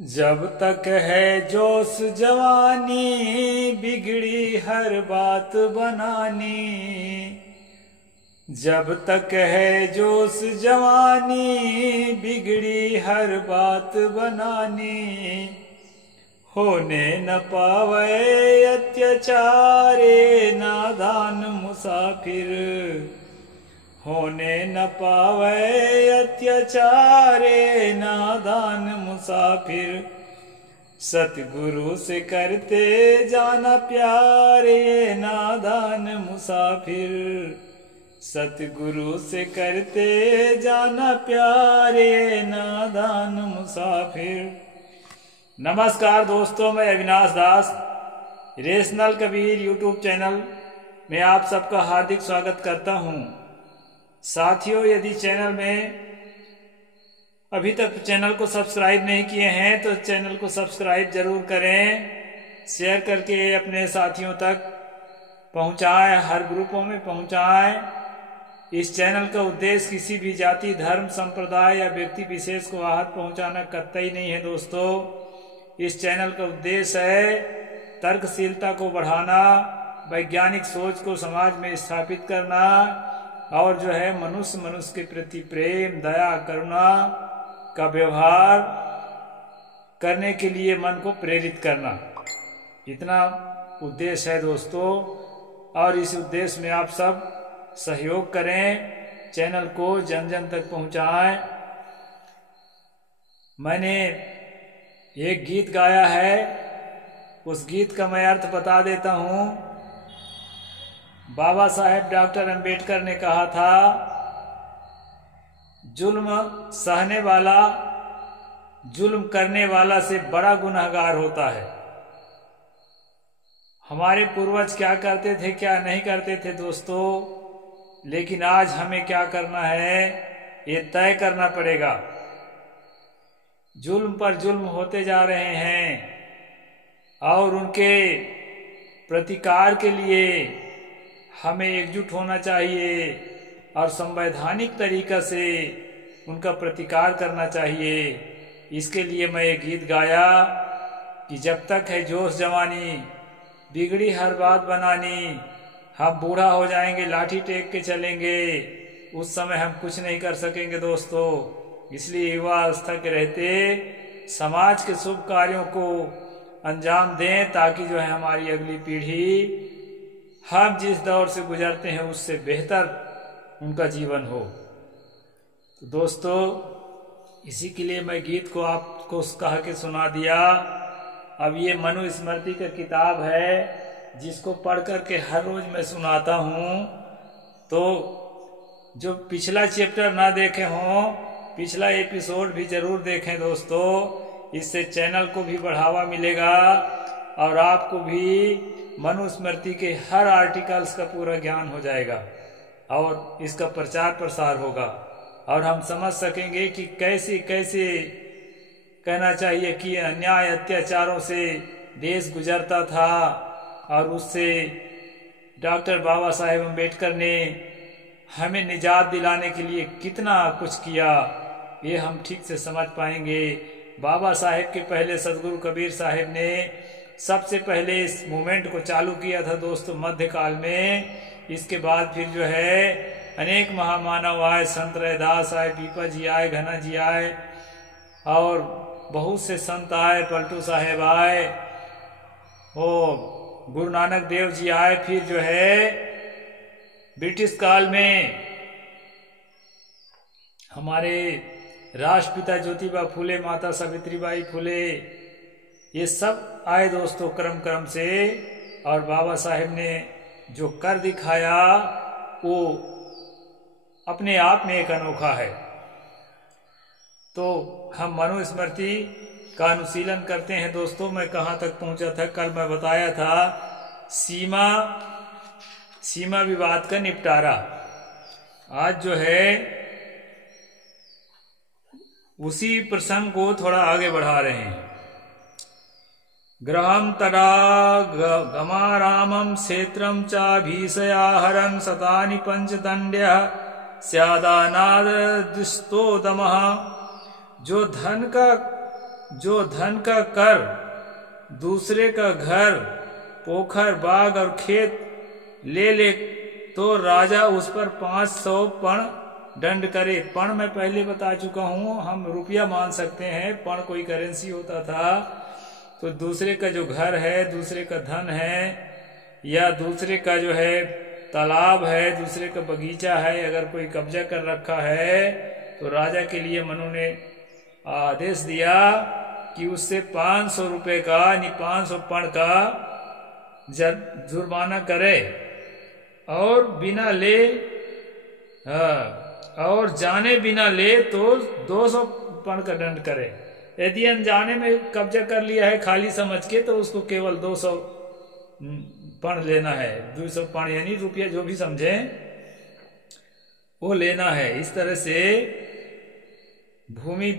जब तक है जोश जवानी बिगड़ी हर बात बनानी। जब तक है जोश जवानी बिगड़ी हर बात बनानी। होने न पावे अत्याचारे नादान मुसाफिर। होने न पावे अत्याचारे नादान मुसाफिर। सतगुरु से करते जाना प्यारे नादान मुसाफिर। सतगुरु से करते जाना प्यारे नादान मुसाफिर। नमस्कार दोस्तों, मैं अविनाश दास रेशनल कबीर यूट्यूब चैनल में आप सबका हार्दिक स्वागत करता हूं। साथियों, यदि चैनल में अभी तक चैनल को सब्सक्राइब नहीं किए हैं तो चैनल को सब्सक्राइब जरूर करें, शेयर करके अपने साथियों तक पहुंचाएं, हर ग्रुपों में पहुंचाएं। इस चैनल का उद्देश्य किसी भी जाति, धर्म, संप्रदाय या व्यक्ति विशेष को आहत पहुंचाना कतई नहीं है। दोस्तों, इस चैनल का उद्देश्य है तर्कशीलता को बढ़ाना, वैज्ञानिक सोच को समाज में स्थापित करना और मनुष्य के प्रति प्रेम, दया, करुणा का व्यवहार करने के लिए मन को प्रेरित करना, इतना उद्देश्य है दोस्तों। और इस उद्देश्य में आप सब सहयोग करें, चैनल को जन जन तक पहुंचाएं। मैंने एक गीत गाया है, उस गीत का मैं अर्थ बता देता हूं। बाबा साहेब डॉक्टर अंबेडकर ने कहा था, जुल्म सहने वाला जुल्म करने वाला से बड़ा गुनहगार होता है। हमारे पूर्वज क्या करते थे, क्या नहीं करते थे दोस्तों, लेकिन आज हमें क्या करना है ये तय करना पड़ेगा। जुल्म पर जुल्म होते जा रहे हैं और उनके प्रतिकार के लिए हमें एकजुट होना चाहिए और संवैधानिक तरीका से उनका प्रतिकार करना चाहिए। इसके लिए मैं ये गीत गाया कि जब तक है जोश जवानी बिगड़ी हर बात बनानी। हम बूढ़ा हो जाएंगे, लाठी टेक के चलेंगे, उस समय हम कुछ नहीं कर सकेंगे दोस्तों। इसलिए युवा अवस्था के रहते समाज के शुभ कार्यों को अंजाम दें, ताकि हमारी अगली पीढ़ी हम जिस दौर से गुजरते हैं उससे बेहतर उनका जीवन हो। तो दोस्तों, इसी के लिए मैं गीत को आपको कह के सुना दिया। अब ये मनुस्मृति का किताब है, जिसको पढ़ कर के हर रोज मैं सुनाता हूँ। तो जो पिछला चैप्टर ना देखे हों, पिछला एपिसोड भी जरूर देखें दोस्तों। इससे चैनल को भी बढ़ावा मिलेगा और आपको भी मनुस्मृति के हर आर्टिकल्स का पूरा ज्ञान हो जाएगा और इसका प्रचार प्रसार होगा और हम समझ सकेंगे कि कैसे कैसे कहना चाहिए कि अन्याय अत्याचारों से देश गुजरता था और उससे डॉक्टर बाबा साहेब अम्बेडकर ने हमें निजात दिलाने के लिए कितना कुछ किया, ये हम ठीक से समझ पाएंगे। बाबा साहेब के पहले सदगुरु कबीर साहेब ने सबसे पहले इस मूवमेंट को चालू किया था दोस्तों मध्यकाल में। इसके बाद फिर अनेक महामानव आए, संत रैदास आए, पीपा जी आए, घना जी आए और बहुत से संत आए, पलटू साहेब आए, गुरु नानक देव जी आए। फिर ब्रिटिश काल में हमारे राष्ट्रपिता ज्योतिबा फुले, माता सावित्रीबाई फुले, ये सब आए दोस्तों क्रम क्रम से। और बाबा साहेब ने जो कर दिखाया वो अपने आप में एक अनोखा है। तो हम मनुस्मृति का अनुशीलन करते हैं दोस्तों। मैं कहाँ तक पहुंचा था, कल मैं बताया था सीमा विवाद का निपटारा। आज उसी प्रसंग को थोड़ा आगे बढ़ा रहे हैं। गृहं तदा गमारामं क्षेत्रं च भीषयाहरं शतानि पंचदंड्यः स्यादानादुस्तोदमः। जो धन का जो धन का कर दूसरे का घर, पोखर, बाग और खेत ले ले तो राजा उस पर 500 पण दंड करे। पण मैं पहले बता चुका हूं, हम रुपया मान सकते हैं, पण कोई करेंसी होता था। तो दूसरे का जो घर है, दूसरे का धन है, या दूसरे का जो है तालाब है, दूसरे का बगीचा है, अगर कोई कब्जा कर रखा है तो राजा के लिए मनु ने आदेश दिया कि उससे 500 रुपए का यानी 500 पण का जुर्माना करे और बिना ले और जाने बिना ले तो 200 पण का दंड करे। यदि अनजाने में कब्जा कर लिया है खाली समझ के तो उसको केवल 200 पण लेना है। 200 पण यानी रुपया जो भी समझे वो लेना है। इस तरह से भूमि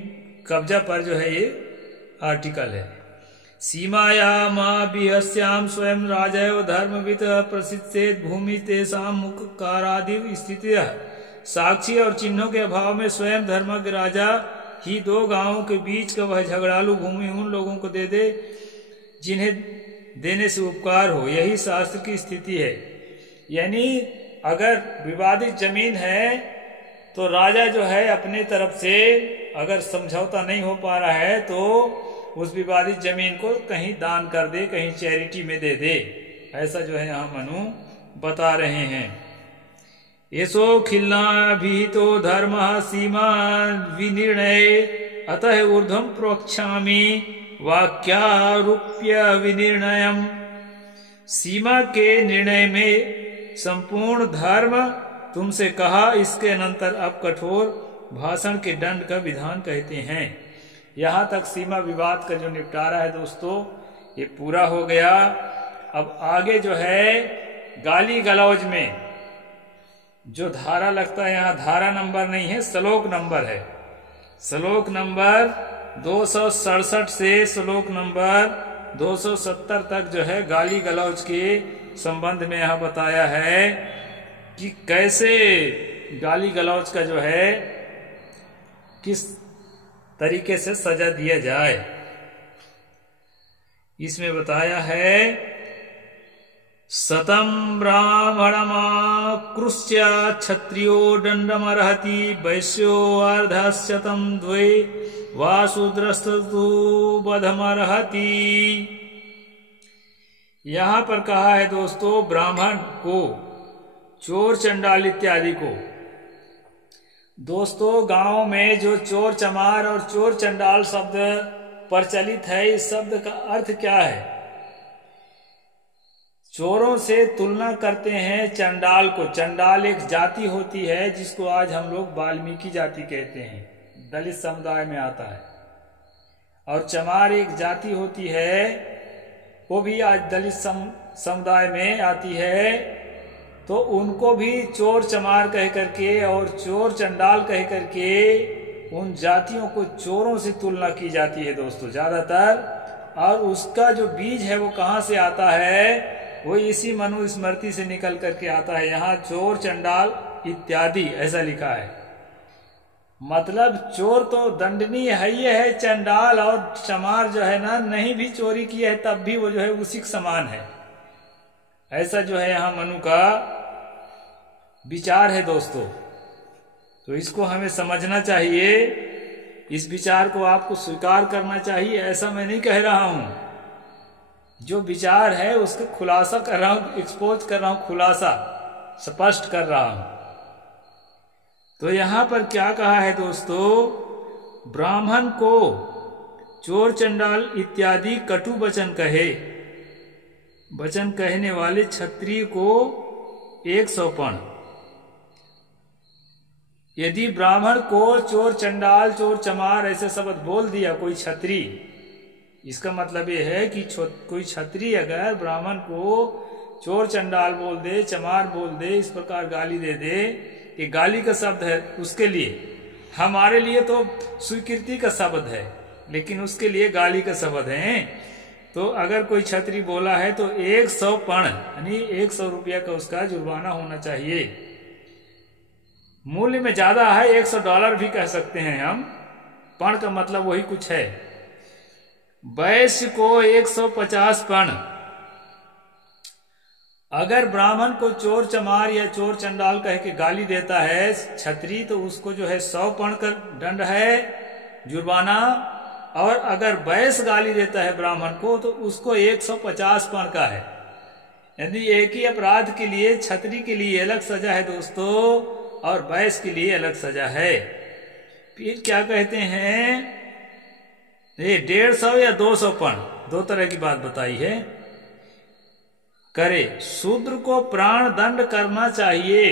कब्जा पर जो है ये आर्टिकल है। सीमायामा बिहस्याम स्वयं राजयो धर्मविद प्रसिद्धेत भूमि तेषां मुखकारादि स्थिति। साक्षी और चिन्हों के अभाव में स्वयं धर्मज्ञ राजा ही 2 गांवों के बीच का वह झगड़ालू भूमि उन लोगों को दे दे जिन्हें देने से उपकार हो। यही शास्त्र की स्थिति है। यानी अगर विवादित जमीन है तो राजा जो है अपने तरफ से अगर समझौता नहीं हो पा रहा है तो उस विवादित जमीन को कहीं दान कर दे, कहीं चैरिटी में दे दे। ऐसा जो है यहाँ मनु बता रहे हैं। येषो खिलना भीतो धर्म सीमा विनिर्णय अतः ऊर्ध्वं प्रोक्षामि वाक्यारूप्य विनिर्णयम्। सीमा के निर्णय में संपूर्ण धर्म तुमसे कहा, इसके अनंतर अब कठोर भाषण के दंड का विधान कहते हैं। यहाँ तक सीमा विवाद का जो निपटारा है दोस्तों ये पूरा हो गया। अब आगे जो है गाली गलौज में जो धारा लगता है, यहाँ धारा नंबर नहीं है, श्लोक नंबर है। श्लोक नंबर 267 से श्लोक नंबर 270 तक जो है गाली गलौज के संबंध में यहाँ बताया है कि कैसे गाली गलौज का जो है किस तरीके से सजा दिया जाए। इसमें बताया है सतम ब्राह्मणमाकृष्य क्षत्रियो दंडमर्हति वैश्यो अर्धशतम द्वे वा शूद्रस्तु वधमर्हति। यहाँ पर कहा है दोस्तों ब्राह्मण को, चोर चंडाल इत्यादि को। दोस्तों गांव में जो चोर चमार और चोर चंडाल शब्द प्रचलित है, इस शब्द का अर्थ क्या है? चोरों से तुलना करते हैं चंडाल को। चंडाल एक जाति होती है जिसको आज हम लोग वाल्मीकि जाति कहते हैं, दलित समुदाय में आता है। और चमार एक जाति होती है, वो भी आज दलित समुदाय में आती है। तो उनको भी चोर चमार कह करके और चोर चंडाल कह करके उन जातियों को चोरों से तुलना की जाती है दोस्तों ज्यादातर। और उसका जो बीज है वो कहाँ से आता है? वो इसी मनु स्मृति से निकल करके आता है। यहाँ चोर चंडाल इत्यादि ऐसा लिखा है। मतलब चोर तो दंडनीय है ही है, चंडाल और चमार जो है ना नहीं भी चोरी की है तब भी वो जो है उसी के समान है। ऐसा जो है यहाँ मनु का विचार है दोस्तों। तो इसको हमें समझना चाहिए, इस विचार को आपको स्वीकार करना चाहिए। ऐसा मैं नहीं कह रहा हूं, जो विचार है उसका खुलासा कर रहा हूं, एक्सपोज कर रहा हूं, खुलासा स्पष्ट कर रहा हूं। तो यहां पर क्या कहा है दोस्तों? ब्राह्मण को चोर चंडाल इत्यादि कटु वचन कहे, वचन कहने वाले क्षत्रिय को 100 पण। यदि ब्राह्मण को चोर चंडाल चोर चमार ऐसे शब्द बोल दिया कोई क्षत्रिय, इसका मतलब ये है कि कोई क्षत्रिय अगर ब्राह्मण को चोर चंडाल बोल दे, चमार बोल दे, इस प्रकार गाली दे दे, ये गाली का शब्द है उसके लिए। हमारे लिए तो स्वीकृति का शब्द है, लेकिन उसके लिए गाली का शब्द है। तो अगर कोई क्षत्रिय बोला है तो 100 पण यानी 100 रुपया का उसका जुर्माना होना चाहिए। मूल्य में ज्यादा है, $100 भी कह सकते हैं हम। पण का मतलब वही कुछ है। वैश्य को 150 पण। अगर ब्राह्मण को चोर चमार या चोर चंडाल कह के गाली देता है क्षत्रिय, तो उसको जो है 100 पण का दंड है, जुर्माना। और अगर वैश्य गाली देता है ब्राह्मण को तो उसको 150 पण का है। यदि एक ही अपराध के लिए क्षत्रिय के लिए अलग सजा है दोस्तों, और वैश्य के लिए अलग सजा है। फिर क्या कहते हैं, ये 150 या 200 पण, दो तरह की बात बताई है। करे शूद्र को प्राण दंड करना चाहिए।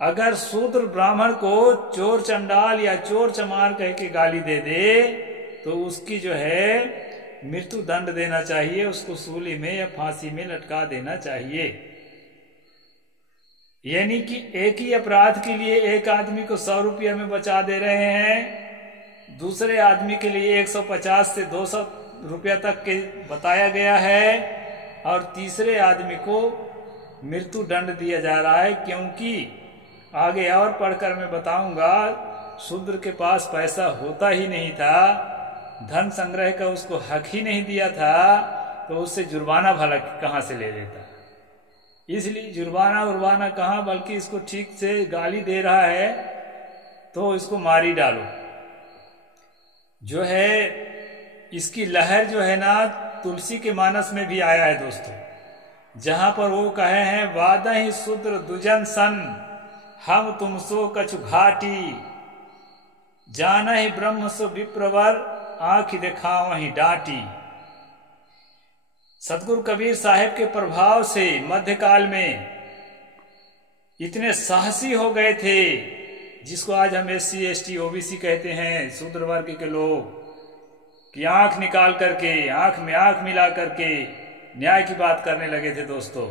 अगर शूद्र ब्राह्मण को चोर चंडाल या चोर चमार कह के गाली दे दे तो उसकी जो है मृत्यु दंड देना चाहिए, उसको सूली में या फांसी में लटका देना चाहिए। यानी कि एक ही अपराध के लिए एक आदमी को 100 रुपया में बचा दे रहे हैं, दूसरे आदमी के लिए 150 से 200 रुपया तक के बताया गया है, और तीसरे आदमी को मृत्यु दंड दिया जा रहा है। क्योंकि आगे और पढ़कर मैं बताऊंगा, शूद्र के पास पैसा होता ही नहीं था, धन संग्रह का उसको हक ही नहीं दिया था, तो उससे जुर्माना भला कहाँ से ले लेता। इसलिए जुर्माना उर्वाना कहाँ, बल्कि इसको ठीक से गाली दे रहा है तो इसको मारी डालो। जो है इसकी लहर जो है ना तुलसी के मानस में भी आया है दोस्तों, जहां पर वो कहे हैं, वादहि शूद्र दुजन सन हम तुम सो कछु घाटी, जान ही ब्रह्म सो विप्रवर आंख दिखाओ ही डांटी। सतगुरु कबीर साहेब के प्रभाव से मध्यकाल में इतने साहसी हो गए थे, जिसको आज हम SC ST OBC कहते हैं, शूद्र वर्ग के लोग, कि आंख निकाल करके, आंख में आंख मिला करके न्याय की बात करने लगे थे दोस्तों।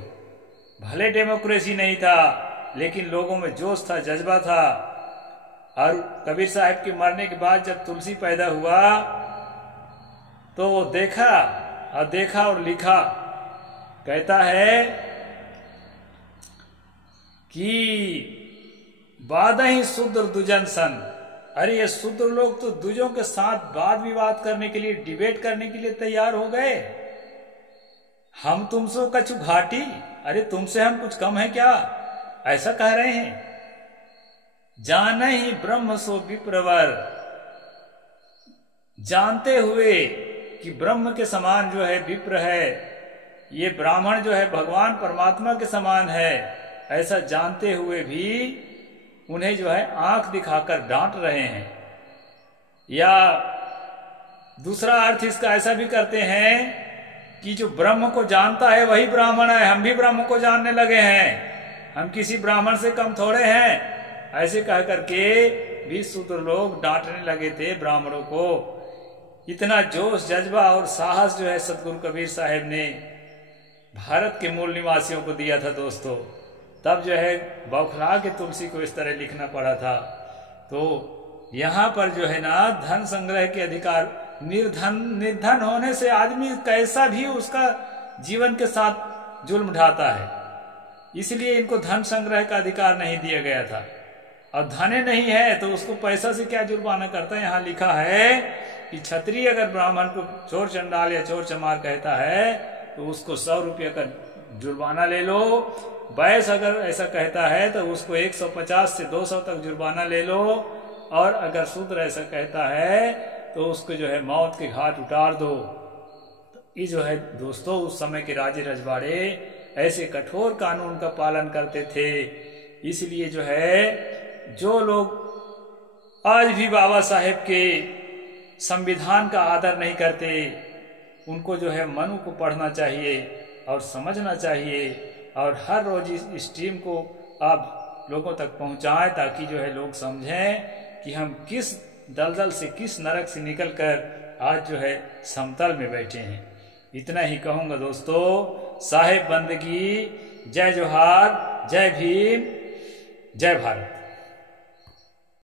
भले डेमोक्रेसी नहीं था, लेकिन लोगों में जोश था, जज्बा था। और कबीर साहब के मरने के बाद जब तुलसी पैदा हुआ तो वो देखा और लिखा। कहता है कि बादहि शूद्र दुजन सन, अरे ये शूद्र लोग तो दूजों के साथ वाद विवाद करने के लिए, डिबेट करने के लिए तैयार हो गए। हम तुमसे कछु घाटी, अरे तुमसे हम कुछ कम है क्या, ऐसा कह रहे हैं। जाने ही ब्रह्म सो विप्रवर, जानते हुए कि ब्रह्म के समान जो है विप्र है, ये ब्राह्मण जो है भगवान परमात्मा के समान है, ऐसा जानते हुए भी उन्हें जो है आंख दिखाकर डांट रहे हैं। या दूसरा अर्थ इसका ऐसा भी करते हैं कि जो ब्रह्म को जानता है वही ब्राह्मण है, हम भी ब्रह्म को जानने लगे हैं, हम किसी ब्राह्मण से कम थोड़े हैं, ऐसे कह करके भी शूद्र लोग डांटने लगे थे ब्राह्मणों को। इतना जोश जज्बा और साहस जो है सतगुरु कबीर साहब ने भारत के मूल निवासियों को दिया था दोस्तों। तब जो है बौखला के तुलसी को इस तरह लिखना पड़ा था। तो यहाँ पर जो है ना धन संग्रह के अधिकार, निर्धन होने से आदमी कैसा भी उसका जीवन के साथ जुल्म ढाता है, इसलिए इनको धन संग्रह का अधिकार नहीं दिया गया था। और धने नहीं है तो उसको पैसा से क्या जुर्माना करता है। यहाँ लिखा है कि क्षत्रिय अगर ब्राह्मण को चोर चंडाल या चोर चमार कहता है तो उसको 100 रुपये का जुर्माना ले लो। वैश्य अगर ऐसा कहता है तो उसको 150 से 200 तक जुर्माना ले लो। और अगर शूद्र ऐसा कहता है तो उसको जो है मौत के घाट उतार दो। तो ये जो है दोस्तों उस समय के राजे रजवाड़े ऐसे कठोर कानून का पालन करते थे। इसलिए जो है जो लोग आज भी बाबा साहेब के संविधान का आदर नहीं करते, उनको जो है मनु को पढ़ना चाहिए और समझना चाहिए, और हर रोज इस स्ट्रीम को आप लोगों तक पहुंचाएं ताकि जो है लोग समझें कि हम किस दलदल से, किस नरक से निकलकर आज जो है समतल में बैठे हैं। इतना ही कहूंगा दोस्तों। साहेब बंदगी, जय जोहार, जय भीम, जय भारत।